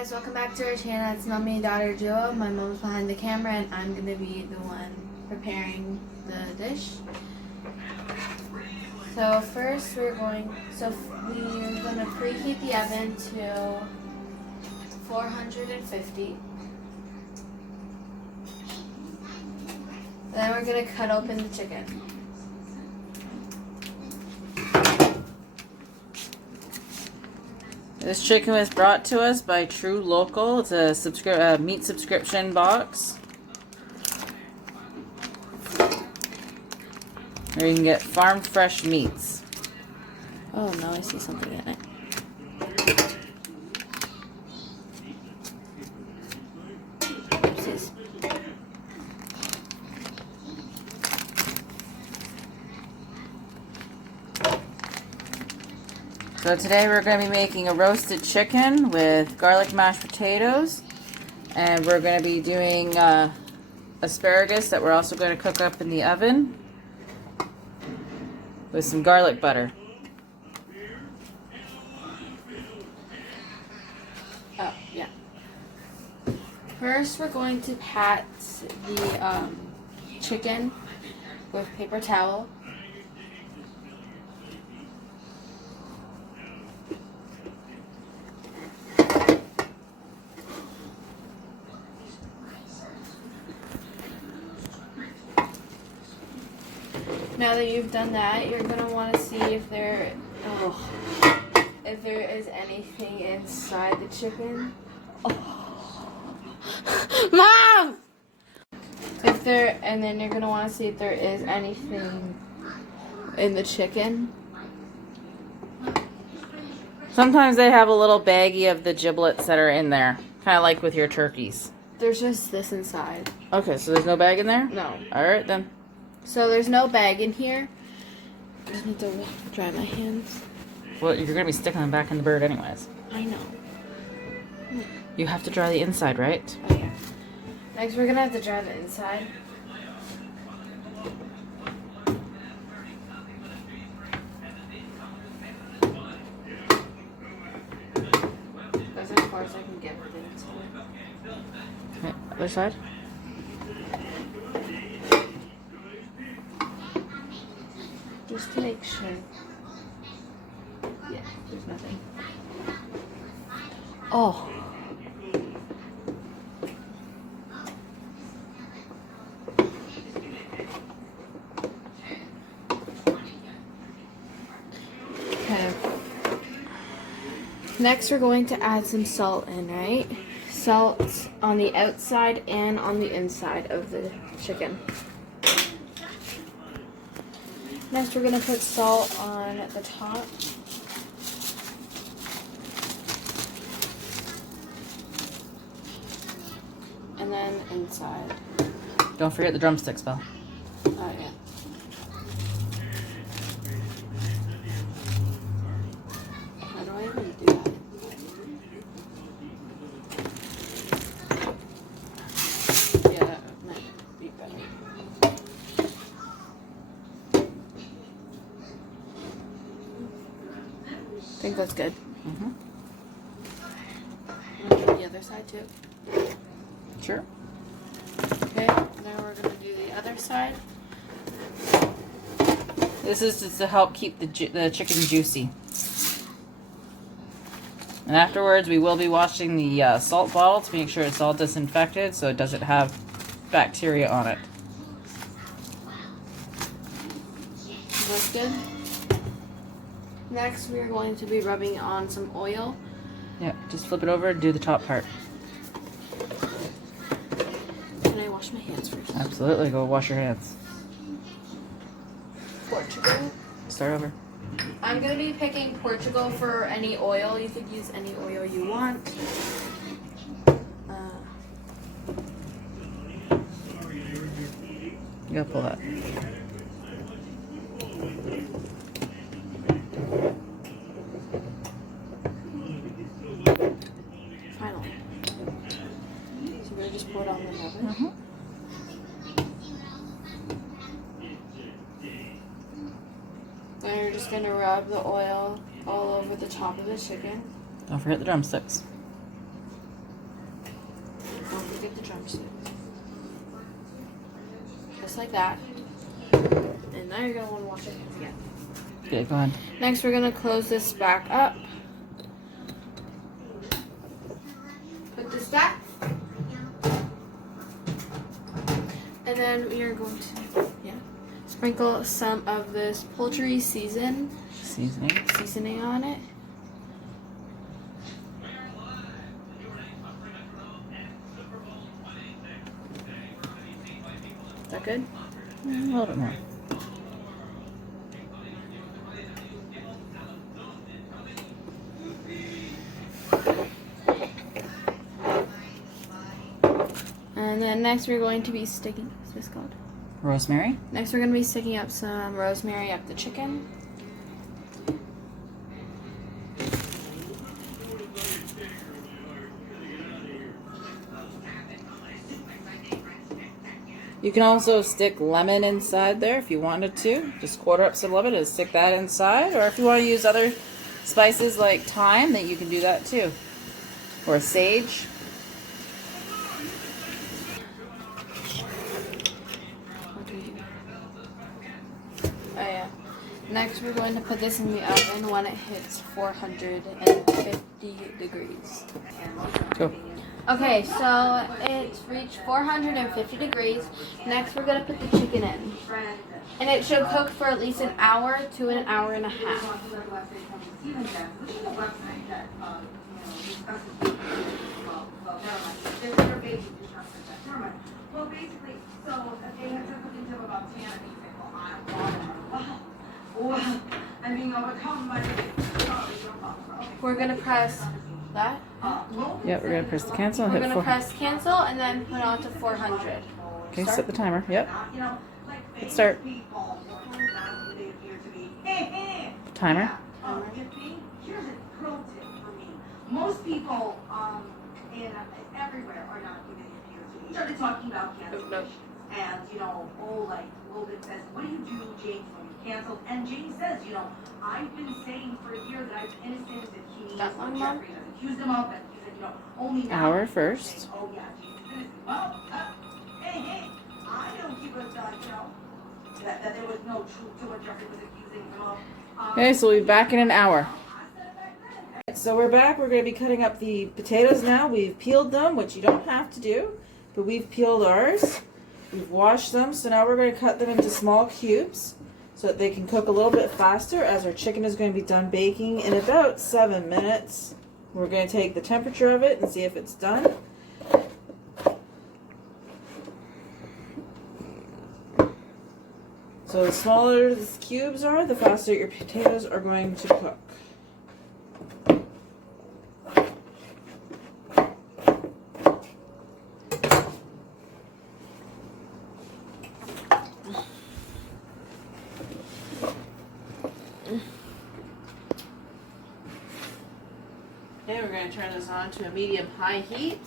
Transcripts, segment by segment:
guys, welcome back to our channel. It's mommy and daughter duo. My mom's behind the camera and I'm gonna be the one preparing the dish. So first we're gonna preheat the oven to 450. Then we're gonna cut open the chicken. This chicken was brought to us by Tru Local. It's a meat subscription box. Where you can get farm fresh meats. Oh no, I see something in it. Oopsies. So today we're going to be making a roasted chicken with garlic mashed potatoes. And we're going to be doing asparagus that we're also going to cook up in the oven with some garlic butter. Oh, yeah. First, we're going to pat the chicken with paper towel. Now that you've done that, you're gonna want to see if there is anything inside the chicken. Oh. Mom! And then you're gonna want to see if there is anything in the chicken. Sometimes they have a little baggie of the giblets that are in there, kind of like with your turkeys. There's just this inside. Okay, so there's no bag in there? No. All right then. So there's no bag in here. I just need to dry my hands. Well, you're gonna be sticking them back in the bird anyways. I know. You have to dry the inside, right? Oh yeah. Next, we're gonna have to dry the inside. Because of course I can get the inside. Okay, other side. Just to make sure. Yeah, there's nothing. Oh. Okay. Next, we're going to add some salt in, right? Salt on the outside and on the inside of the chicken. Next, we're going to put salt on the top. And then inside. Don't forget the drumsticks, Belle. Oh, yeah. How do I even do that? Yeah, that might be better. I think that's good. Mm-hmm. I'm gonna do the other side too. Sure. Okay, now we're gonna do the other side. This is just to help keep the chicken juicy. And afterwards, we will be washing the salt bottle to make sure it's all disinfected so it doesn't have bacteria on it. That's good. Next, we are going to be rubbing on some oil. Yeah, just flip it over and do the top part. Can I wash my hands first? Absolutely, go wash your hands. Portugal. Start over. I'm going to be picking Portugal for any oil. You could use any oil you want. You gotta pull that. Finally. So we're just pour it on the oven. Mm-hmm. Then you're just going to rub the oil all over the top of the chicken. Don't forget the drumsticks. Just like that. And now you're going to want to wash your hands again. Okay, go on. Next, we're going to close this back up. Put this back. And then we are going to sprinkle some of this poultry seasoning on it. Is that good? A little bit more. And then next we're going to be sticking, what's this called? Rosemary. Next we're going to be sticking up some rosemary up the chicken. You can also stick lemon inside there if you wanted to. Just quarter up some lemon and stick that inside. Or if you want to use other spices like thyme, then you can do that too. Or sage. Oh yeah. Next we're going to put this in the oven when it hits 450 degrees. Go. Okay, so it's reached 450 degrees. Next we're going to put the chicken in. And it should cook for at least an hour to an hour and a half. Well, basically, so they had to look into about 10 and he's like, well, I don't want it. Wow. I'm being overcome by We're going to press that. Yep, we're going to press the cancel and We're hit going to 4. press cancel and then put on to 400. Okay, Start. set the timer. Yep. Let's start. Timer. Here's a pro tip for me. Most people in everywhere are not giving it here to me. We started talking about cancellations. And, like, Logan says, what do you do, James, when you canceled? And James says, I've been saying for a year that I'm innocent, that he needs what Jeffrey has accused him of, and he said, only now. Hour first. Oh, yeah, James is innocent. Well, hey, I don't keep it, that there was no truth to what Jeffrey was accusing him of. Okay, so we'll be back in an hour. So we're back. We're going to be cutting up the potatoes now. We've peeled them, which you don't have to do, but we've peeled ours. We've washed them, so now we're going to cut them into small cubes so that they can cook a little bit faster, as our chicken is going to be done baking in about 7 minutes. We're going to take the temperature of it and see if it's done. So the smaller the cubes are, the faster your potatoes are going to cook. Okay, we're going to turn this on to a medium-high heat.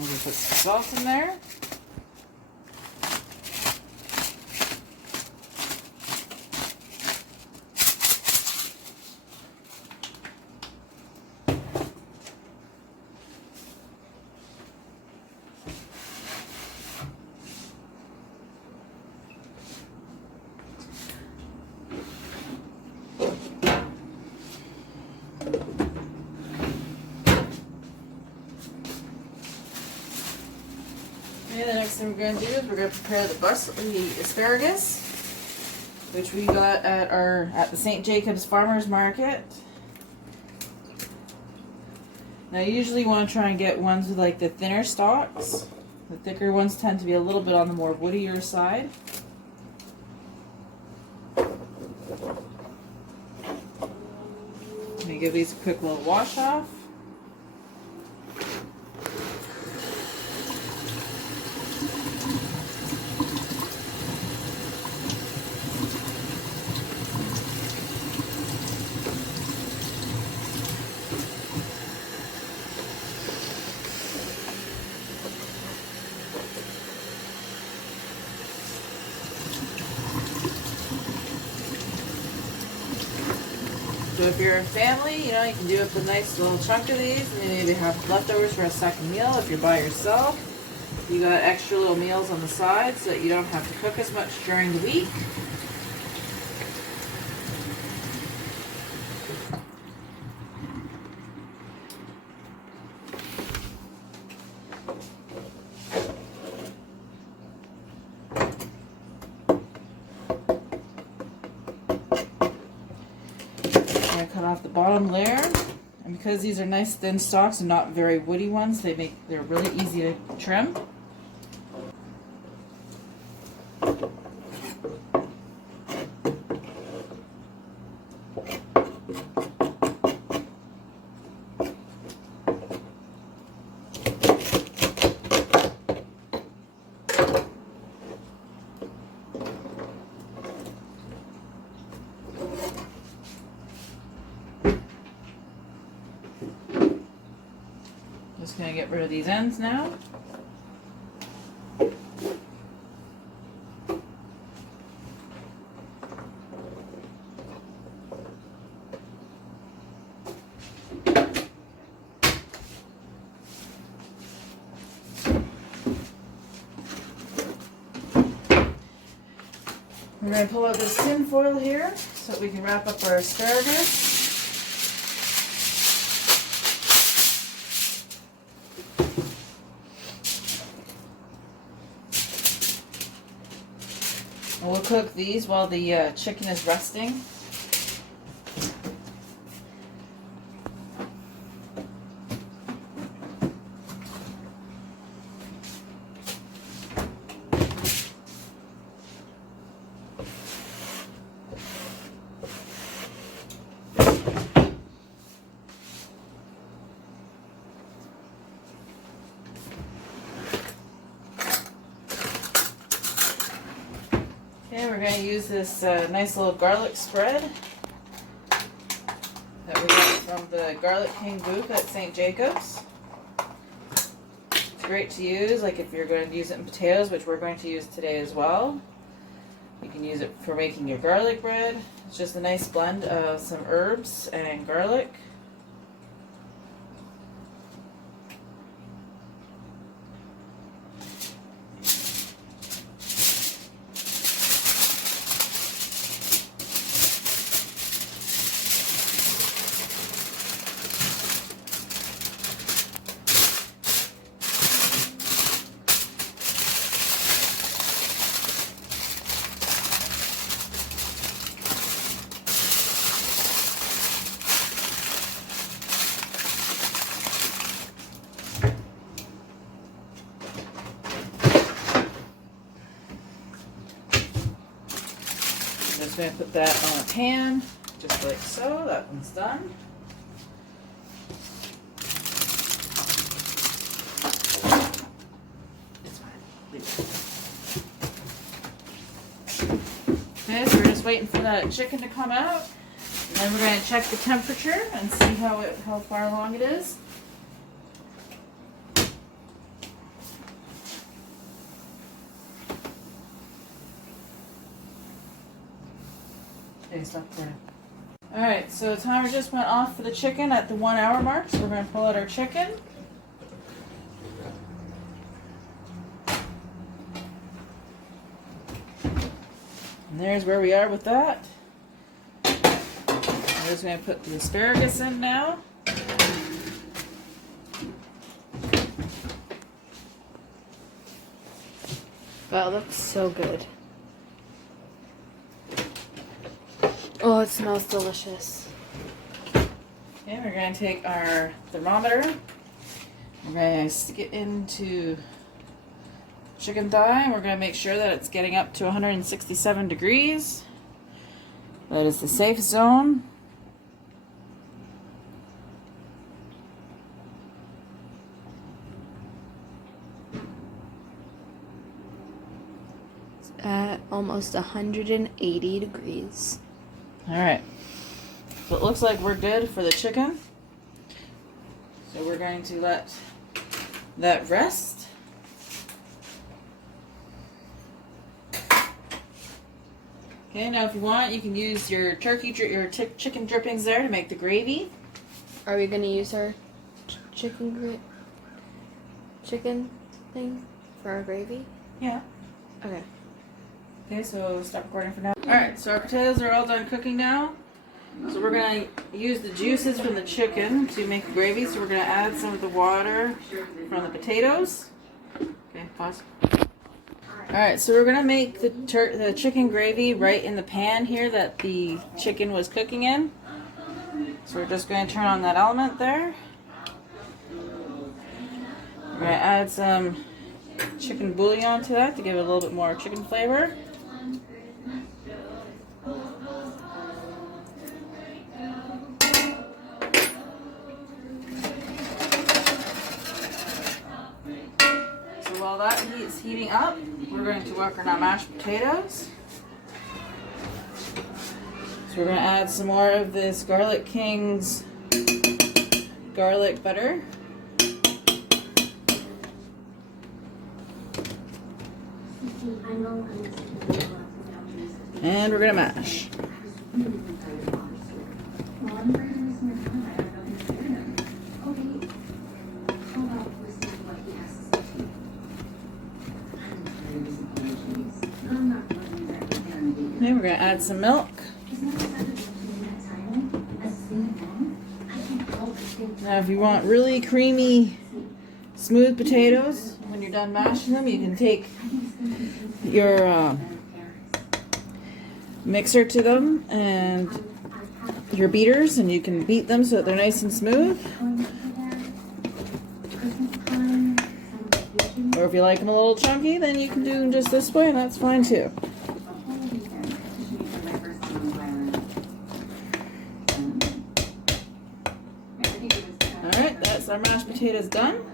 I'm going to put some salt in there. Okay, the next thing we're going to do is we're going to prepare the asparagus, which we got at the St. Jacobs Farmers Market. Now usually you want to try and get ones with like the thinner stalks. The thicker ones tend to be a little bit on the more woodier side. Let me give these a quick little wash off. So if you're a family, you know, you can do up a nice little chunk of these and maybe have leftovers for a second meal. If you're by yourself, you got extra little meals on the side so that you don't have to cook as much during the week. Cut off the bottom layer, and because these are nice thin stalks and not very woody ones, they're really easy to trim. Just going to get rid of these ends now. We're going to pull out this tin foil here so that we can wrap up our asparagus. And we'll cook these while the chicken is resting. Okay, we're going to use this nice little garlic spread that we got from the Garlic King booth at St. Jacobs. It's great to use, like if you're going to use it in potatoes, which we're going to use today as well. You can use it for making your garlic bread. It's just a nice blend of some herbs and garlic. I'm just going to put that on a pan, just like so. That one's done. It's fine. Leave it. Okay, so we're just waiting for that chicken to come out. And then we're going to check the temperature and see how far along it is. Okay, stop there. Alright, so the timer just went off for the chicken at the 1 hour mark, so we're going to pull out our chicken. And there's where we are with that. I'm just going to put the asparagus in now. Wow, it looks so good. Oh, it smells delicious. Okay, we're going to take our thermometer. We're going to stick it into chicken thigh, and we're going to make sure that it's getting up to 167 degrees. That is the safe zone. It's at almost 180 degrees. Alright, so it looks like we're good for the chicken. So we're going to let that rest. Okay, now if you want, you can use your chicken drippings there to make the gravy. Are we gonna use our chicken thing for our gravy? Yeah. Okay. Okay, so stop recording for now. Alright, so our potatoes are all done cooking now. So we're going to use the juices from the chicken to make the gravy. So we're going to add some of the water from the potatoes. Okay, pause. Alright, so we're going to make the chicken gravy right in the pan here that the chicken was cooking in. So we're just going to turn on that element there. We're going to add some chicken bouillon to that to give it a little bit more chicken flavor. So while that is heating up, we're going to work on our mashed potatoes. So we're going to add some more of this Garlic King's garlic butter. And we're going to mash. Okay, we're going to add some milk. Now if you want really creamy, smooth potatoes, when you're done mashing them, you can take your mixer to them and your beaters, and you can beat them so that they're nice and smooth. Or if you like them a little chunky, then you can do them just this way, and that's fine too. Alright, that's our mashed potatoes done.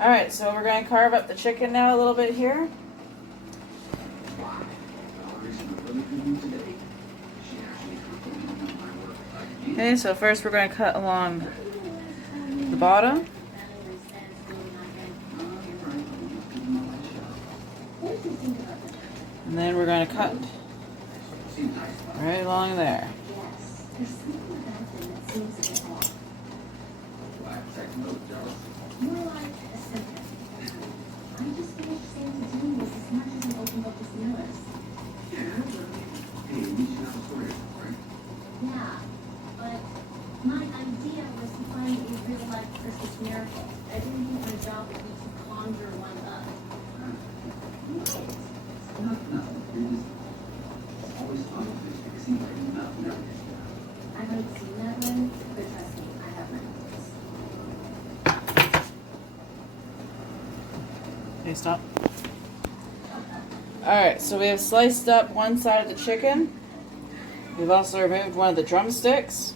Alright, so we're going to carve up the chicken now a little bit here. Okay, so first we're going to cut along the bottom. And then we're going to cut right along there. Okay, stop. Alright, so we have sliced up one side of the chicken. We've also removed one of the drumsticks.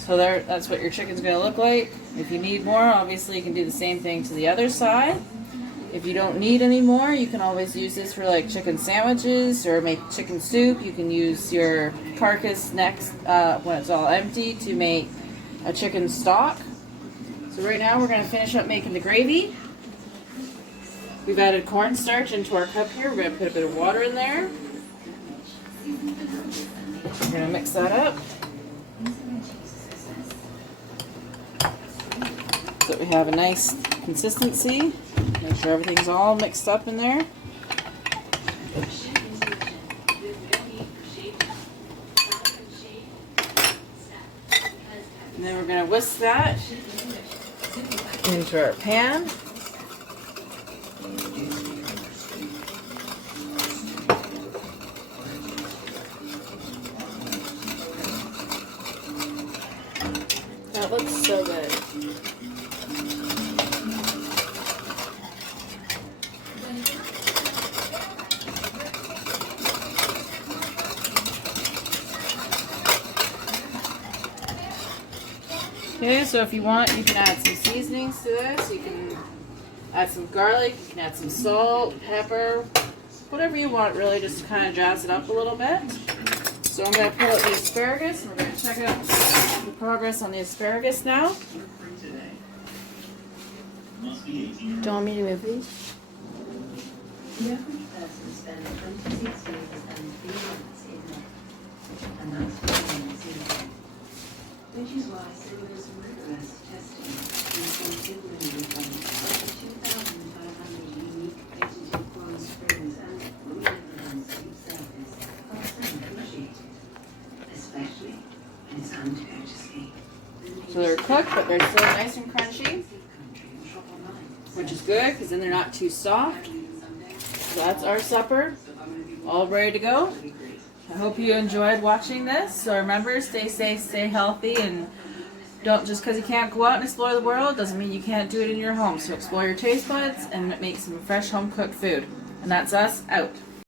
So there, that's what your chicken's going to look like. If you need more, obviously you can do the same thing to the other side. If you don't need any more, you can always use this for like chicken sandwiches or make chicken soup. You can use your carcass next when it's all empty to make a chicken stock. So right now we're going to finish up making the gravy. We've added cornstarch into our cup here. We're going to put a bit of water in there. We're going to mix that up so that we have a nice consistency. Make sure everything's all mixed up in there. And then we're going to whisk that into our pan. That looks so good. Okay, so if you want, you can add some seasonings to this. You can add some garlic, you can add some salt, pepper, whatever you want really, just to kind of jazz it up a little bit. So I'm going to pull out the asparagus, and we're going to check out the progress on the asparagus now. Do you want me to move these? The average person spends 26 years and 3 months in bed, and that's within the season. Which is why serious rigorous testing is continually done over 2,500 unique patented grown springs and women sleep service are so appreciated, especially when it's time to go to sleep. So they're cooked, but they're still nice and crunchy, which is good because then they're not too soft. So that's our supper, all ready to go. I hope you enjoyed watching this. So remember, stay safe, stay healthy, and don't, just because you can't go out and explore the world doesn't mean you can't do it in your home. So explore your taste buds and make some fresh home cooked food. And that's us out.